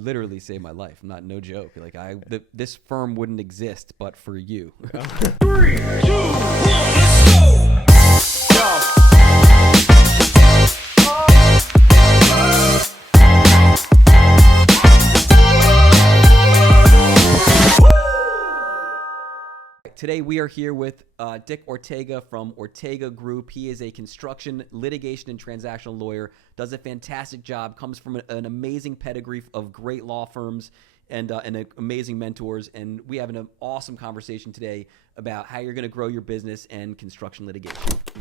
literally saved my life. No joke. Like this firm wouldn't exist but for you. 3, 2, 1, let's go. Today we are here with Dick Ortega from Ortega Group. He is a construction, litigation, and transactional lawyer, does a fantastic job, comes from an amazing pedigree of great law firms and amazing mentors. And we have an awesome conversation today about how you're going to grow your business and construction litigation.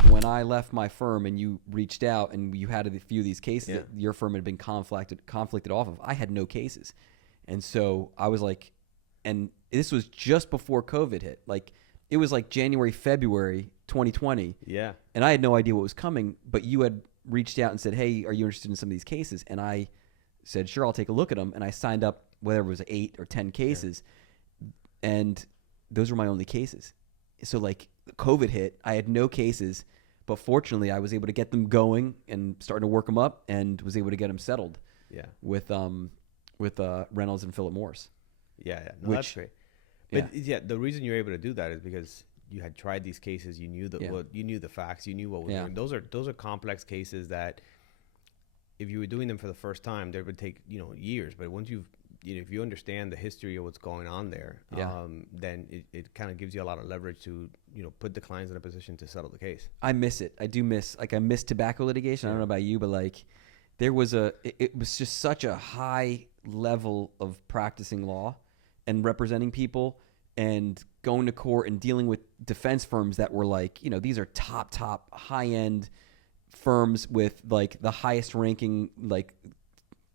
When I left my firm and you reached out and you had a few of these cases that your firm had been conflicted off of, I had no cases. And so I was like, and this was just before COVID hit. Like, it was like January, February 2020. Yeah. And I had no idea what was coming, but you had reached out and said, hey, are you interested in some of these cases? And I said, sure, I'll take a look at them. And I signed up, whether it was 8 or 10 cases. Yeah. And those were my only cases. So, like, COVID hit, I had no cases, but fortunately I was able to get them going and starting to work them up and was able to get them settled with Reynolds and Philip Morris. Yeah. No, that's great. But the reason you're able to do that is because you had tried these cases. You knew you knew the facts. You knew what was going. Those are complex cases that, if you were doing them for the first time, they would take years. But once if you understand the history of what's going on there, then it kind of gives you a lot of leverage to put the clients in a position to settle the case. I miss it. I do miss I miss tobacco litigation. I don't know about you, but like it was just such a high level of practicing law and representing people and going to court and dealing with defense firms that were like, these are top high-end firms with like the highest ranking like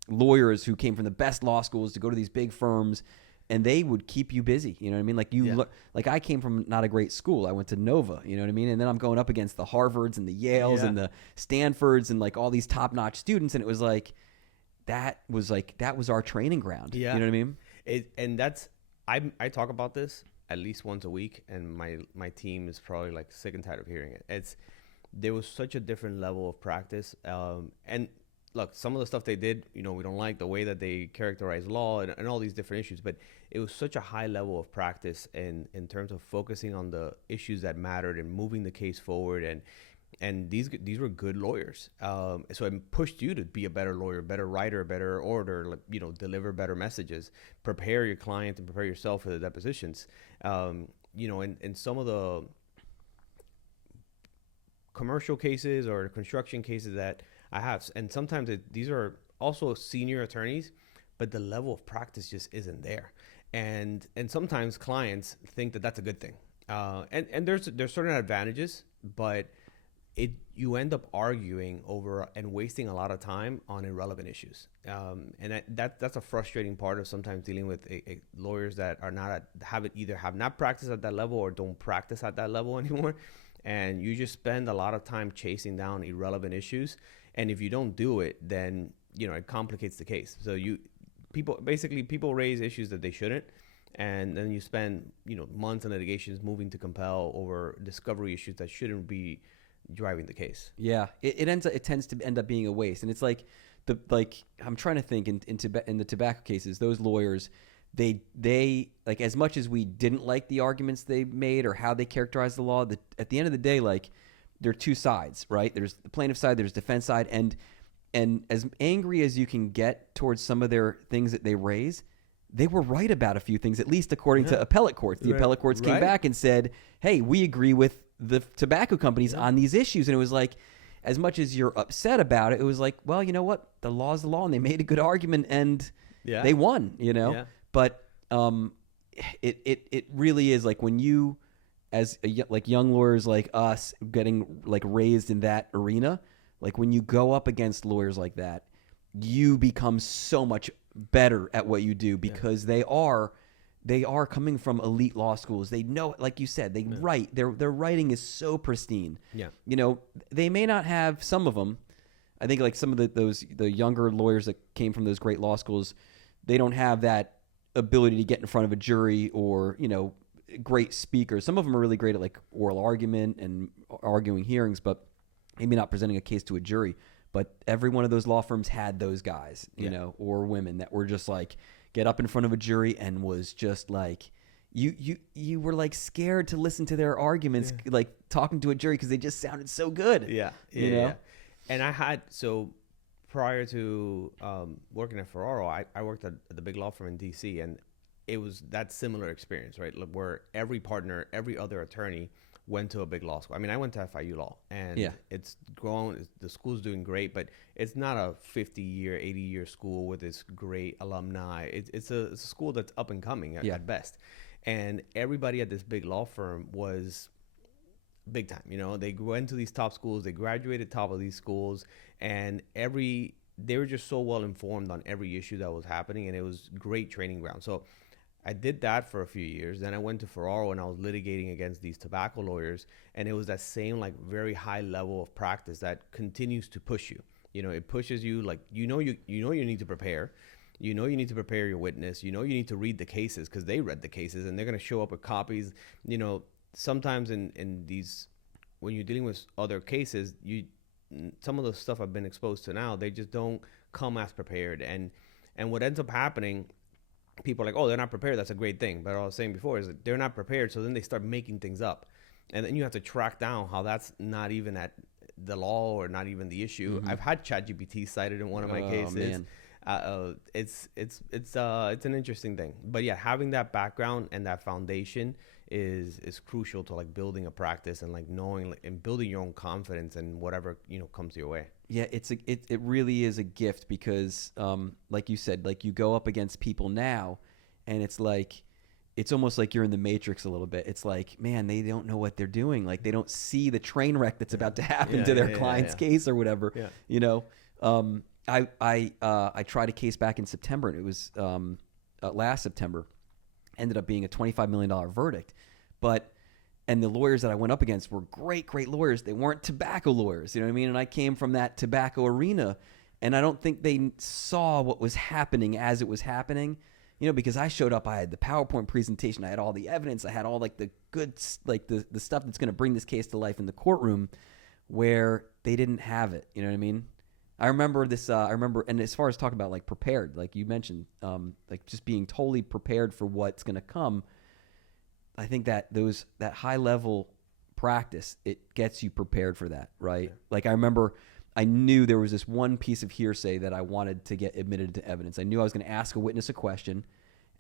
lawyers who came from the best law schools to go to these big firms, and they would keep you busy. You know what I mean? Like like I came from not a great school. I went to Nova, you know what I mean? And then I'm going up against the Harvards and the Yales and the Stanfords and like all these top-notch students. And it was like, that was our training ground. Yeah. You know what I mean? I talk about this at least once a week, and my team is probably like sick and tired of hearing it. There was such a different level of practice, and look, some of the stuff they did, we don't like the way that they characterize law and all these different issues, but it was such a high level of practice in terms of focusing on the issues that mattered and moving the case forward. And these were good lawyers. So it pushed you to be a better lawyer, better writer, better orator, deliver better messages, prepare your client and prepare yourself for the depositions. And some of the commercial cases or construction cases that I have, and sometimes these are also senior attorneys, but the level of practice just isn't there. And sometimes clients think that that's a good thing. And there's certain advantages, but you end up arguing over and wasting a lot of time on irrelevant issues, and that's a frustrating part of sometimes dealing with lawyers that are have not practiced at that level or don't practice at that level anymore, and you just spend a lot of time chasing down irrelevant issues, and if you don't do it, then it complicates the case. So people raise issues that they shouldn't. And then you spend months in litigations moving to compel over discovery issues that shouldn't be driving the case. Yeah, it tends to end up being a waste. And it's like I'm trying to think in the tobacco cases, those lawyers, they like, as much as we didn't like the arguments they made or how they characterized the law, at the end of the day, like, there are two sides, right? There's the plaintiff side, there's defense side, and as angry as you can get towards some of their things that they raise, they were right about a few things, at least according to appellate courts. The appellate courts came back and said, hey, we agree with the tobacco companies on these issues. And it was like, as much as you're upset about it, it was like, well, you know what? The law is the law, and they made a good argument, and they won, Yeah. But it really is like, when you, as young lawyers like us, getting like raised in that arena, like when you go up against lawyers like that, you become so much better at what you do, because they are coming from elite law schools. They know, like you said, they write. Their writing is so pristine. Yeah. They may not have, some of them, I think, like some of the younger lawyers that came from those great law schools, they don't have that ability to get in front of a jury or, great speakers. Some of them are really great at like oral argument and arguing hearings, but maybe not presenting a case to a jury. but every one of those law firms had those guys, you Yeah. know, or women that were just like get up in front of a jury and was just like you were like scared to listen to their arguments, like talking to a jury because they just sounded so good. Yeah. You know? And I had, so prior to working at Ferraro, I worked at the big law firm in DC, and it was that similar experience, right? Like where every partner, every other attorney went to a big law school. I mean, I went to FIU Law, and it's grown. The school's doing great, but it's not a 50-year, 80-year school with this great alumni. It's a school that's up and coming at best. And everybody at this big law firm was big time. You know, they went to these top schools, they graduated top of these schools, and they were just so well informed on every issue that was happening, and it was great training ground. So I did that for a few years. Then I went to Ferraro and I was litigating against these tobacco lawyers, and it was that same like very high level of practice that continues to push you. You know, it pushes you, like, you need to prepare. You need to prepare your witness. You need to read the cases because they read the cases and they're going to show up with copies. You know, sometimes in these, when you're dealing with other cases, some of the stuff I've been exposed to now, they just don't come as prepared. And what ends up happening, people are like, oh, they're not prepared. That's a great thing. But what I was saying before is that they're not prepared. So then they start making things up. And then you have to track down how that's not even at the law or not even the issue. I've had ChatGPT cited in one of my cases. Man. It's an interesting thing, but yeah, having that background and that foundation is crucial to like building a practice and like knowing and building your own confidence and whatever comes your way. Yeah, it really is a gift because like you said, like you go up against people now, and it's like it's almost like you're in the Matrix a little bit. It's like, man, they don't know what they're doing. Like they don't see the train wreck that's about to happen to their client's case or whatever. Yeah. You know. I tried a case back in September, and it was last September. Ended up being a $25 million verdict, and the lawyers that I went up against were great lawyers. They weren't tobacco lawyers, you know what I mean? And I came from that tobacco arena, and I don't think they saw what was happening as it was happening, you know, because I showed up, I had the PowerPoint presentation, I had all the evidence, I had all like the good, like the stuff that's going to bring this case to life in the courtroom, where they didn't have it, you know what I mean? I remember this. And as far as talking about like prepared, like you mentioned, like just being totally prepared for what's going to come. I think that that high level practice, it gets you prepared for that, right? Yeah. Like I remember, I knew there was this one piece of hearsay that I wanted to get admitted to evidence. I knew I was going to ask a witness a question,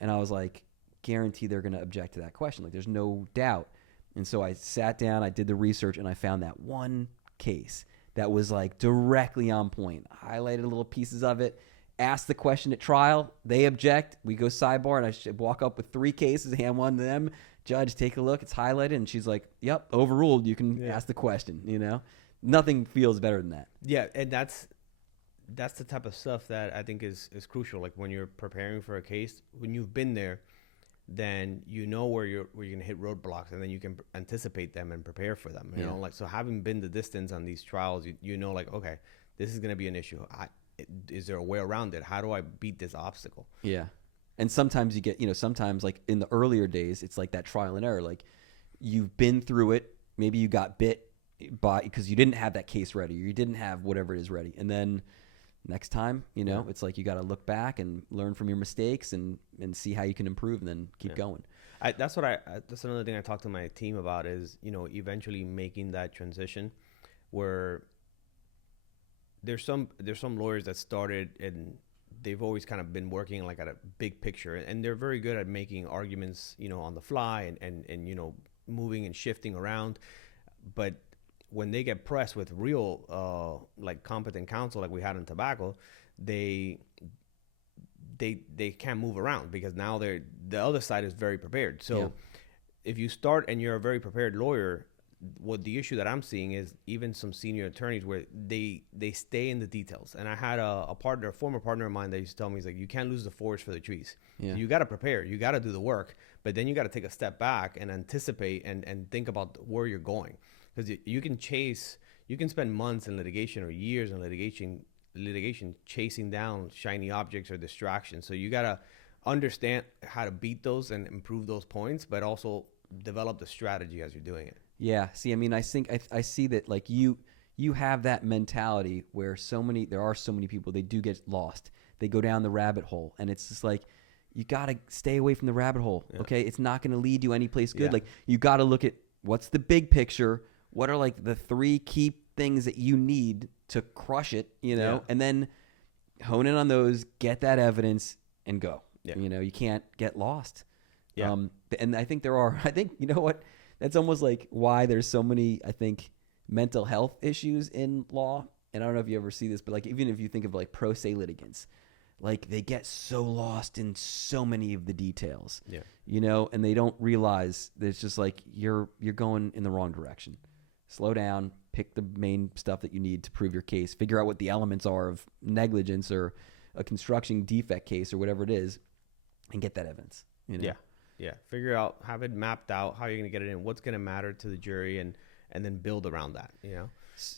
and I was like, guarantee they're going to object to that question. Like there's no doubt. And so I sat down, I did the research, and I found that one case that was like directly on point. Highlighted little pieces of it. Asked the question at trial. They object. We go sidebar, and I should walk up with 3 cases, hand one to them. Judge, take a look. It's highlighted, and she's like, "Yep, overruled. You can ask the question." You know, nothing feels better than that. Yeah, and that's the type of stuff that I think is crucial. Like when you're preparing for a case, when you've been there, then you know where you're gonna hit roadblocks, and then you can anticipate them and prepare for them. You know, like, so having been the distance on these trials, you know, like, okay, this is gonna be an issue. Is there a way around it? How do I beat this obstacle? Yeah, and sometimes you get, you know, sometimes like in the earlier days, it's like that trial and error. Like you've been through it. Maybe you got bit by because you didn't have that case ready, or you didn't have whatever it is ready, and then next time, you know, it's like you got to look back and learn from your mistakes and see how you can improve, and then keep going. That's another thing I talk to my team about is, you know, eventually making that transition where there's some lawyers that started and they've always kind of been working like at a big picture, and they're very good at making arguments, you know, on the fly and you know, moving and shifting around. But when they get pressed with real like competent counsel like we had in tobacco, they can't move around because now the other side is very prepared. So if you start and you're a very prepared lawyer, what the issue that I'm seeing is even some senior attorneys where they stay in the details. And I had a former partner of mine that used to tell me, he's like, you can't lose the forest for the trees. So you got to prepare, you got to do the work, but then you got to take a step back and anticipate and think about where you're going. Because you can spend months in litigation or years in litigation chasing down shiny objects or distractions. So you got to understand how to beat those and improve those points, but also develop the strategy as you're doing it. Yeah. See, I mean, I think I see that like you you have that mentality where there are so many people, they do get lost. They go down the rabbit hole, and it's just like, you got to stay away from the rabbit hole. Yeah. Okay. It's not going to lead you anyplace good. Yeah. Like, you got to look at what's the big picture. What are like the 3 key things that you need to crush it, and then hone in on those, get that evidence, and go. Yeah. You can't get lost. Yeah. And I think you know what? That's almost like why there's so many, I think, mental health issues in law. And I don't know if you ever see this, but like, even if you think of like pro se litigants, like they get so lost in so many of the details, and they don't realize that it's just like, you're going in the wrong direction. Slow down, pick the main stuff that you need to prove your case, figure out what the elements are of negligence or a construction defect case or whatever it is, and get that evidence. Yeah. Figure out, have it mapped out, how you're going to get it in, what's going to matter to the jury, and then build around that,